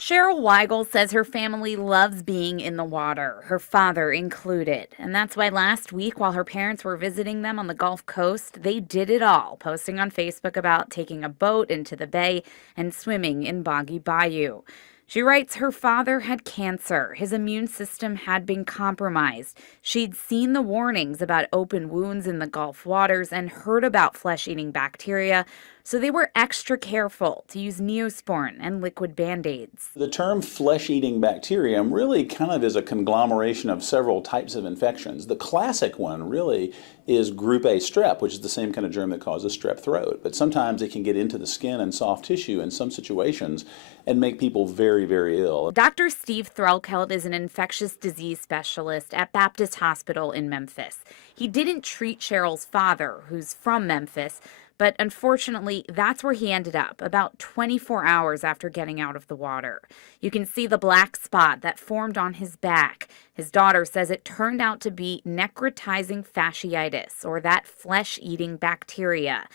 Cheryl Weigel says her family loves being in the water, her father included. And that's why last week, while her parents were visiting them on the Gulf Coast, they did it all, posting on Facebook about taking a boat into the bay and swimming in Boggy Bayou. She writes her father had cancer. His immune system had been compromised. She'd seen the warnings about open wounds in the Gulf waters and heard about flesh eating bacteria, so they were extra careful to use Neosporin and liquid band aids. The term flesh-eating bacterium really kind of is a conglomeration of several types of infections. The classic one really is group A strep, which is the same kind of germ that causes strep throat. But sometimes it can get into the skin and soft tissue in some situations and make people very, very ill. Dr. Steve Threlkeld is an infectious disease specialist at Baptist Hospital in Memphis. He didn't treat Cheryl's father, who's from Memphis, but unfortunately, that's where he ended up about 24 hours after getting out of the water. You can see the black spot that formed on his back. His daughter says it turned out to be necrotizing fasciitis, or that flesh-eating bacteria,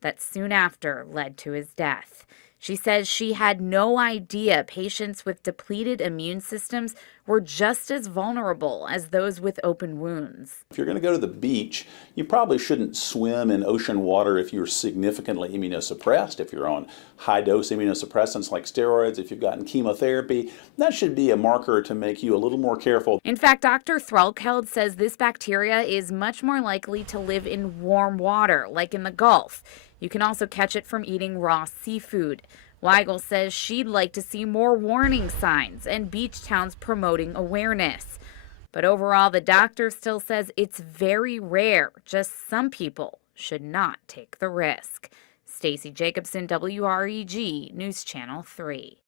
that soon after led to his death. She says she had no idea patients with depleted immune systems were just as vulnerable as those with open wounds. If you're going to go to the beach, you probably shouldn't swim in ocean water if you're significantly immunosuppressed, if you're on high-dose immunosuppressants like steroids, if you've gotten chemotherapy. That should be a marker to make you a little more careful. In fact, Dr. Threlkeld says this bacteria is much more likely to live in warm water, like in the Gulf. You can also catch it from eating raw seafood. Weigel says she'd like to see more warning signs and beach towns promoting awareness. But overall, the doctor still says it's very rare. Just some people should not take the risk. Stacey Jacobson, WREG News Channel 3.